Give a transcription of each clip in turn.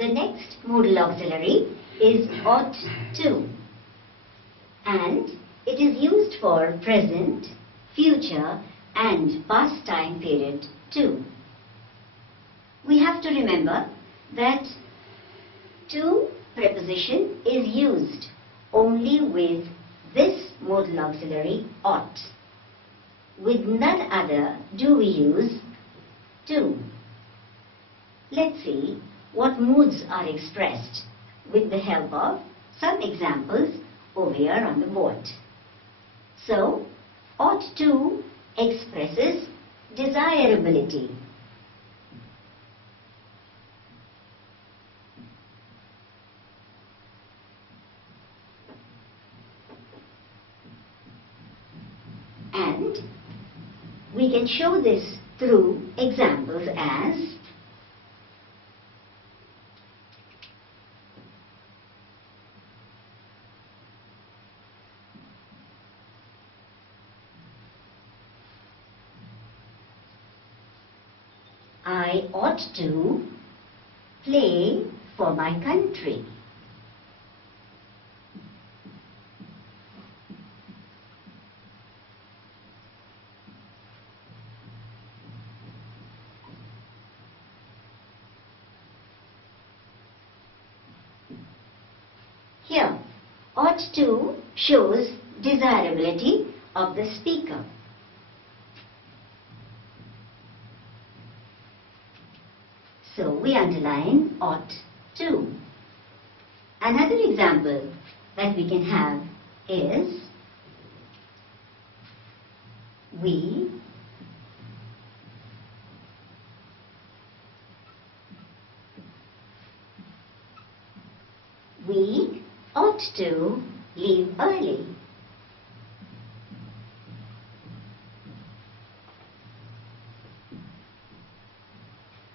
The next modal auxiliary is ought to, and it is used for present, future and past time period too. We have to remember that to preposition is used only with this modal auxiliary ought. With none other do we use to. Let's see what moods are expressed with the help of some examples over here on the board. So, ought to expresses desirability. And we can show this through examples as I ought to play for my country. Here, ought to shows desirability of the speaker. So we underline ought to. Another example that we can have is we ought to leave early.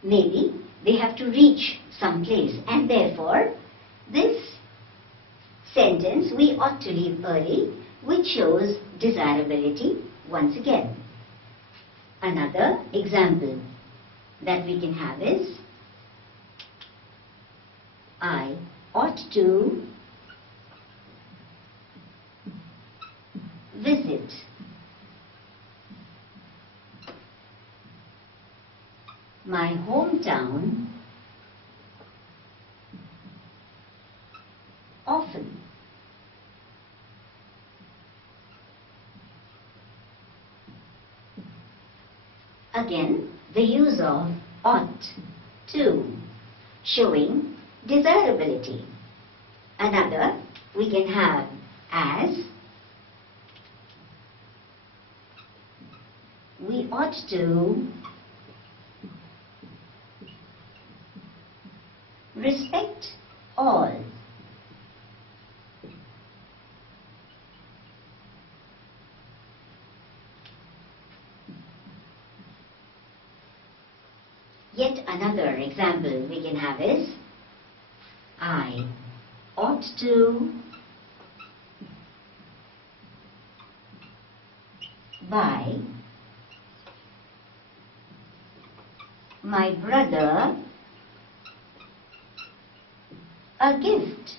Maybe they have to reach some place, and therefore this sentence, we ought to leave early, which shows desirability once again. Another example that we can have is I ought to visit my hometown often. Again, the use of ought to, showing desirability. Another we can have as we ought to respect all. Yet another example we can have is I ought to buy my brother a gift.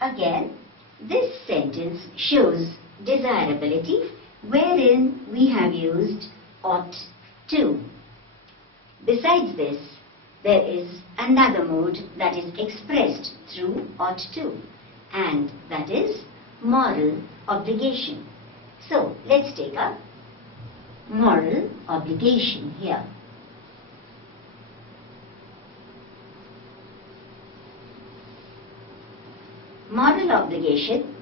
Again, this sentence shows desirability wherein we have used ought to. Besides this, there is another mode that is expressed through ought to, and that is moral obligation. So, let's take a moral obligation here. Moral obligation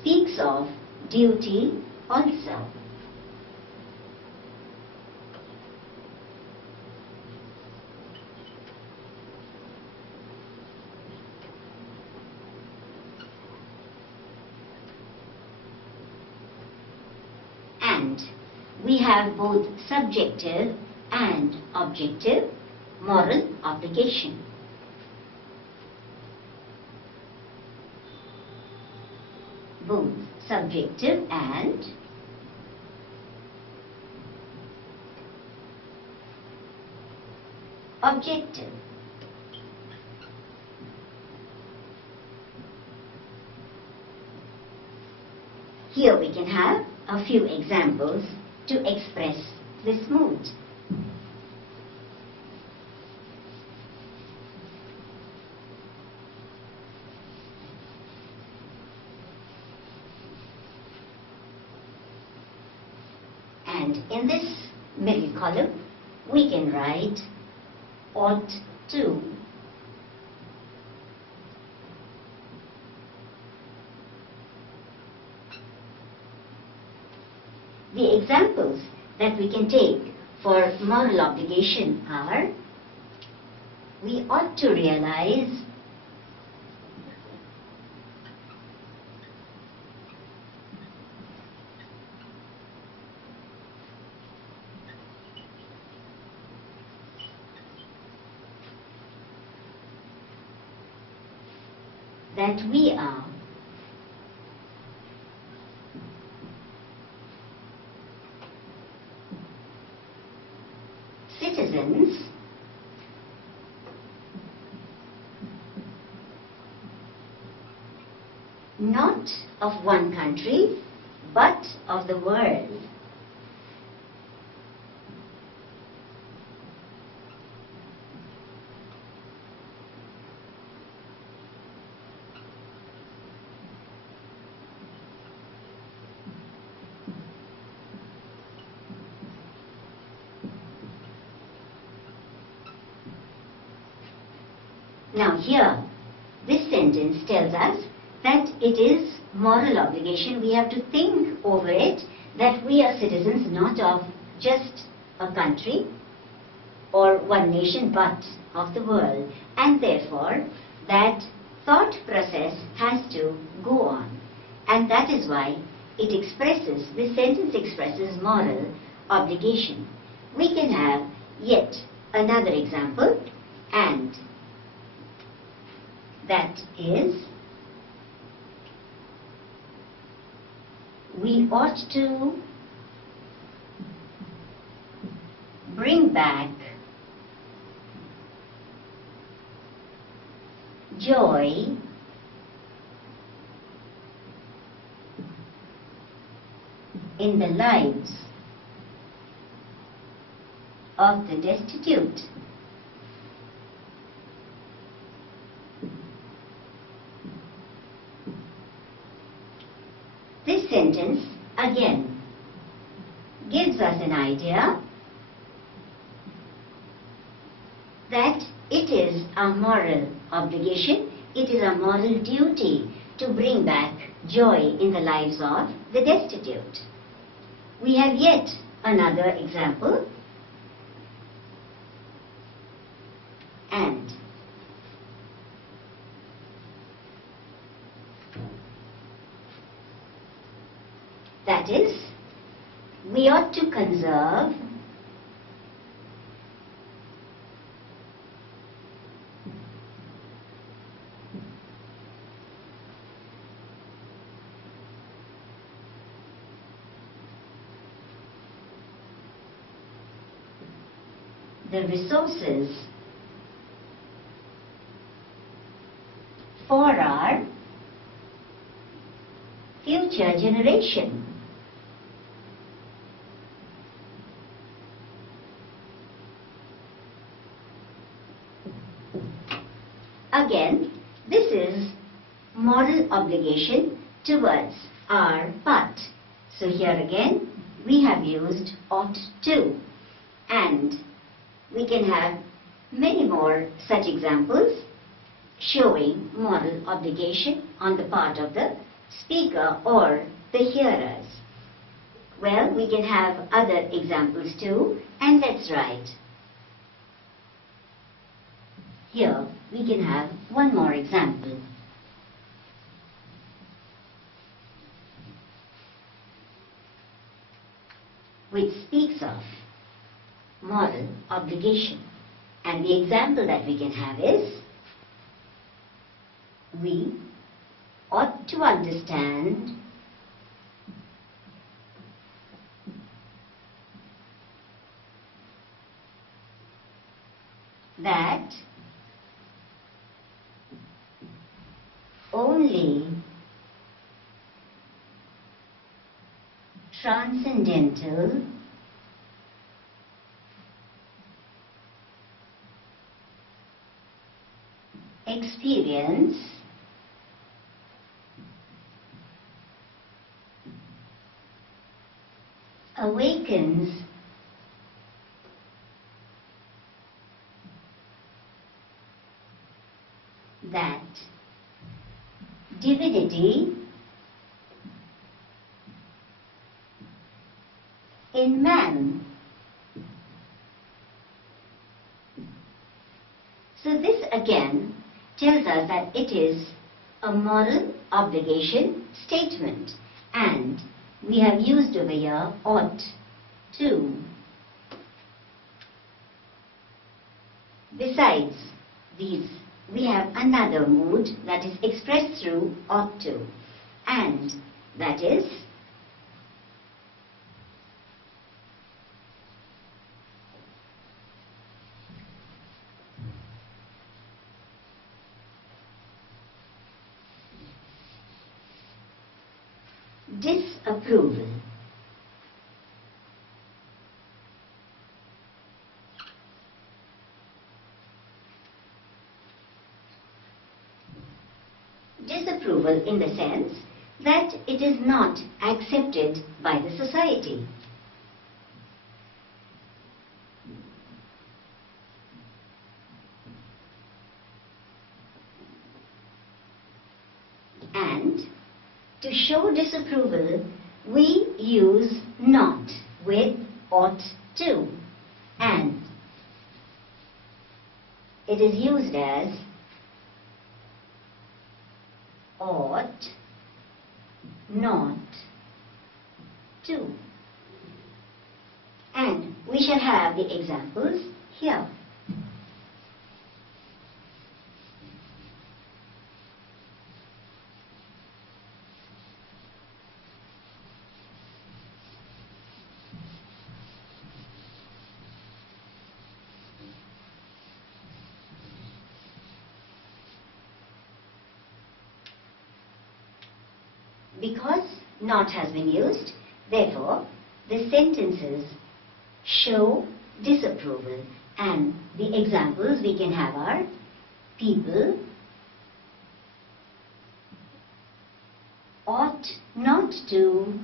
speaks of duty also. And we have both subjective and objective moral obligation. Both subjective and objective. Here we can have a few examples to express this mood. And in this middle column, we can write ought to. The examples that we can take for moral obligation are: we ought to realize, that we are citizens not of one country but of the world. Now here, this sentence tells us that it is moral obligation. We have to think over it, that we are citizens not of just a country or one nation but of the world, and therefore that thought process has to go on, and that is why this sentence expresses moral obligation. We can have yet another example, and that is, we ought to bring back joy in the lives of the destitute. This sentence again gives us an idea that it is a moral obligation, it is a moral duty to bring back joy in the lives of the destitute. We have yet another example, and that is, we ought to conserve the resources for our future generation. Again, this is moral obligation towards our part. So here again, we have used ought to, and we can have many more such examples showing moral obligation on the part of the speaker or the hearers. Well, we can have other examples too, and let's write. Here we can have one more example. Which speaks of moral obligation. And the example that we can have is, we ought to understand only transcendental experience awakens that divinity in man. So this again tells us that it is a moral obligation statement, and we have used over here ought to. Besides these, we have another mood that is expressed through ought to, and that is disapproval. Disapproval in the sense that it is not accepted by the society. And to show disapproval, we use not with ought to, and it is used as ought not to. And we shall have the examples here. Because not has been used, therefore, the sentences show disapproval, and the examples we can have are people ought not to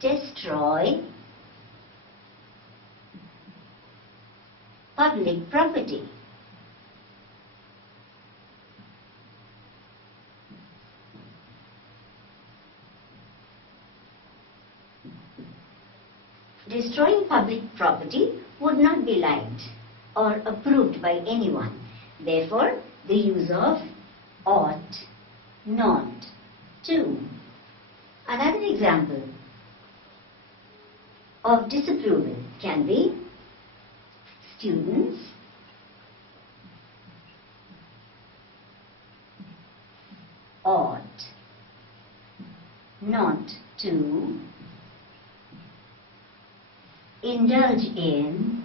destroy public property. Destroying public property would not be liked or approved by anyone. Therefore, the use of ought not to. Another example of disapproval can be students ought not to indulge in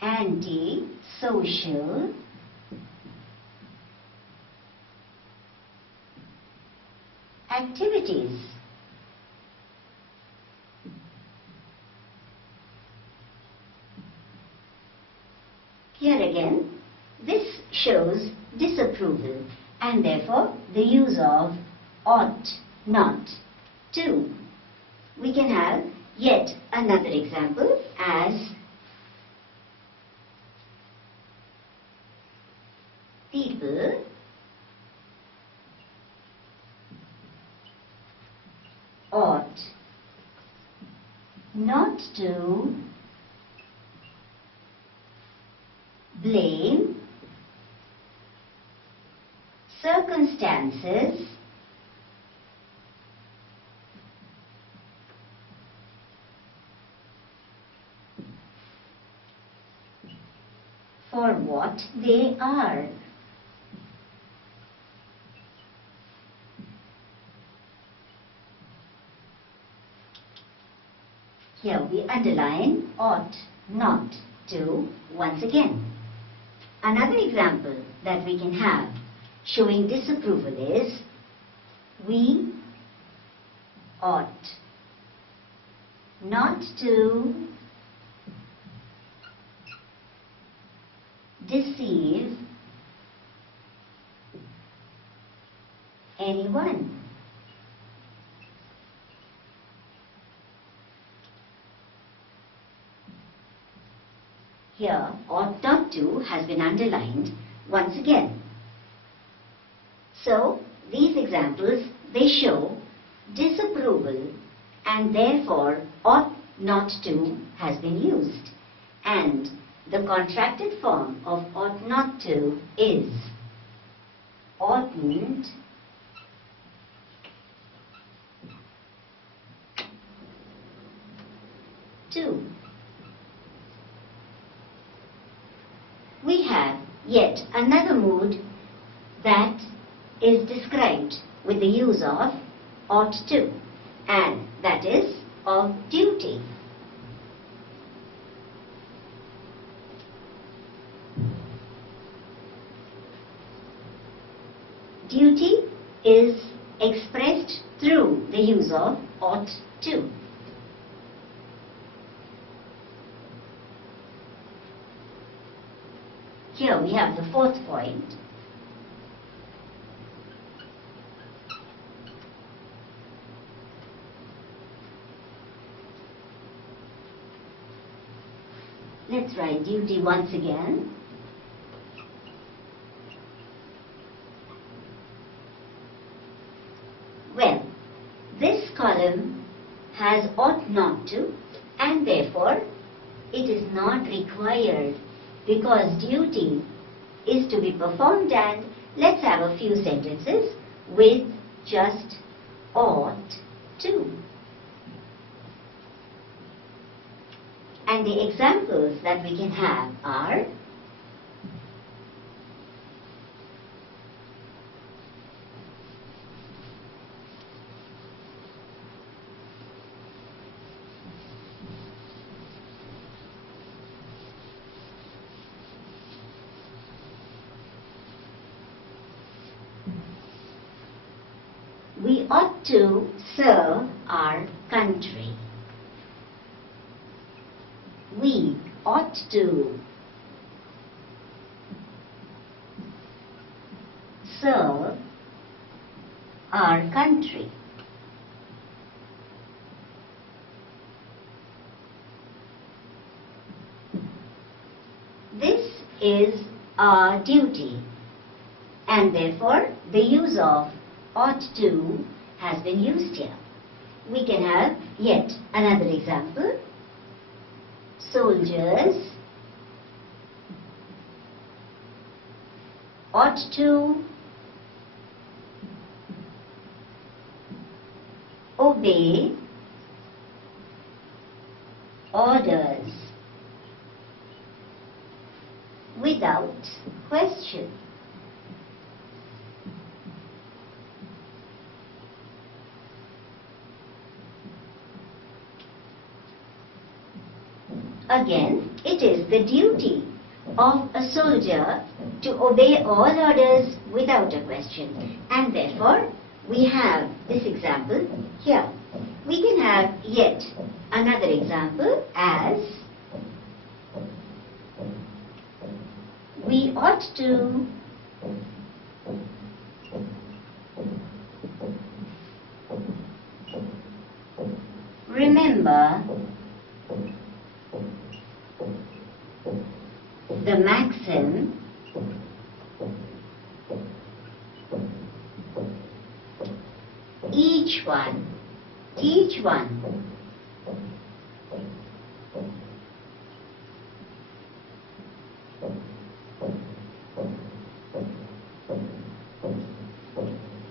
anti-social activities. Here again, this shows disapproval, and therefore the use of ought not to. We can have yet another example as people ought not to blame circumstances for what they are. Here we underline ought not to once again. Another example that we can have showing disapproval is we ought not to deceive anyone. Here, ought not to has been underlined once again. So, these examples, they show disapproval and therefore ought not to has been used. And the contracted form of ought not to is oughtn't to. We have yet another mood that is described with the use of ought to, and that is of duty. Duty is expressed through the use of ought to. Here we have the fourth point. Let's write duty once again. Well, this column has ought not to, and therefore it is not required because duty is to be performed, and let's have a few sentences with just ought to. And the examples that we can have are we ought to serve our country. We ought to serve our country. This is our duty, and therefore the use of ought to has been used here. We can have yet another example. Soldiers ought to obey orders without question. Again, it is the duty of a soldier to obey all orders without a question. And therefore, we have this example here. We can have yet another example as we ought to remember the maxim each one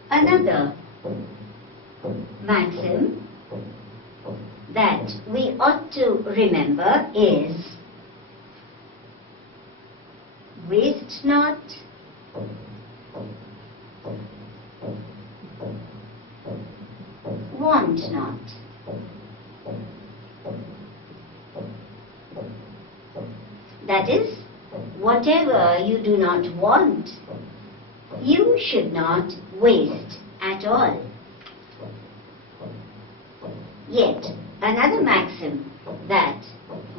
another maxim that we ought to remember is waste not, want not. That is, whatever you do not want, you should not waste at all. Yet, another maxim that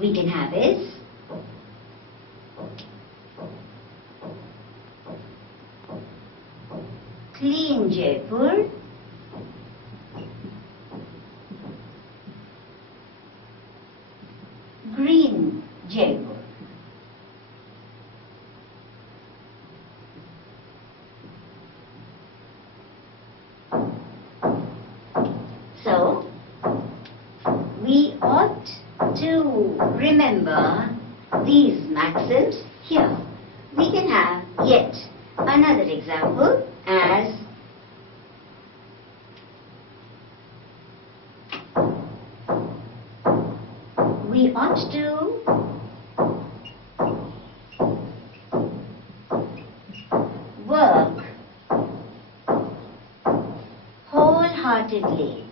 we can have is, clean Jaipur, green Jaipur. So, we ought to remember these maxims here. We can have yet another example as we ought to work wholeheartedly.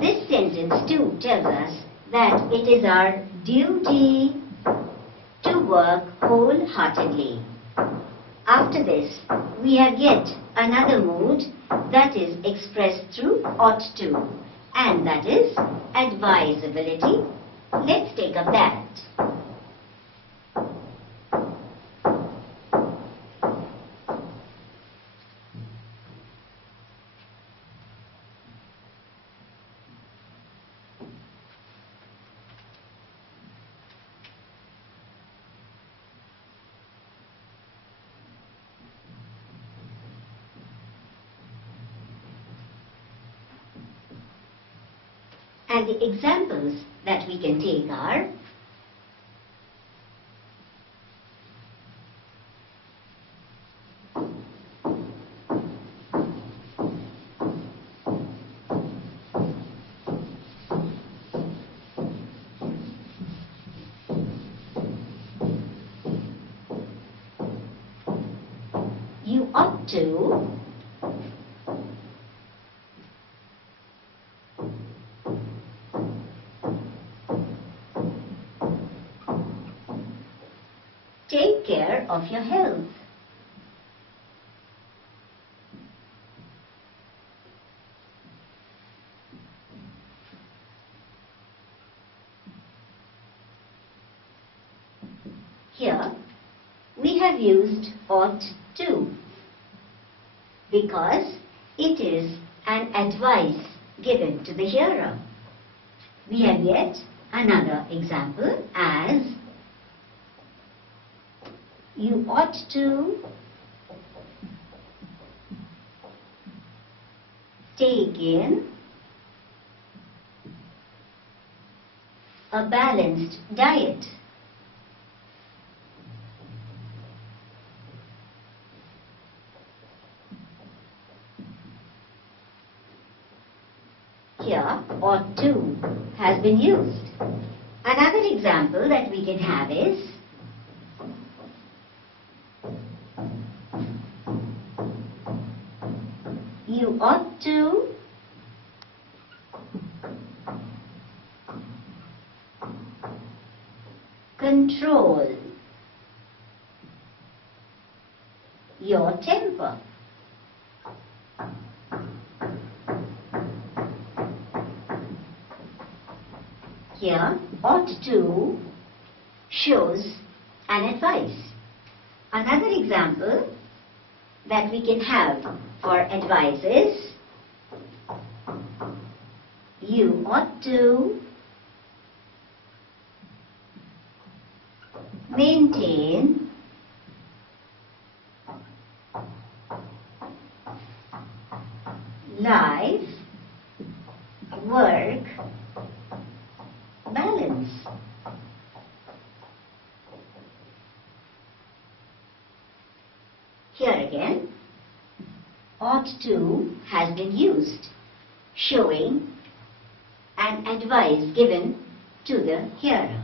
This sentence too tells us that it is our duty to work wholeheartedly. After this, we have yet another mood that is expressed through ought to, and that is advisability. Let's take up that. And the examples that we can take are you ought to take care of your health. Here, we have used ought to because it is an advice given to the hearer. We have yet another example as you ought to take in a balanced diet. Here, ought to has been used. Another example that we can have is you ought to control your temper. Here, ought to shows an advice. Another example that we can have for advice is you ought to maintain life, work, balance. Here again, ought to has been used, showing an advice given to the hearer.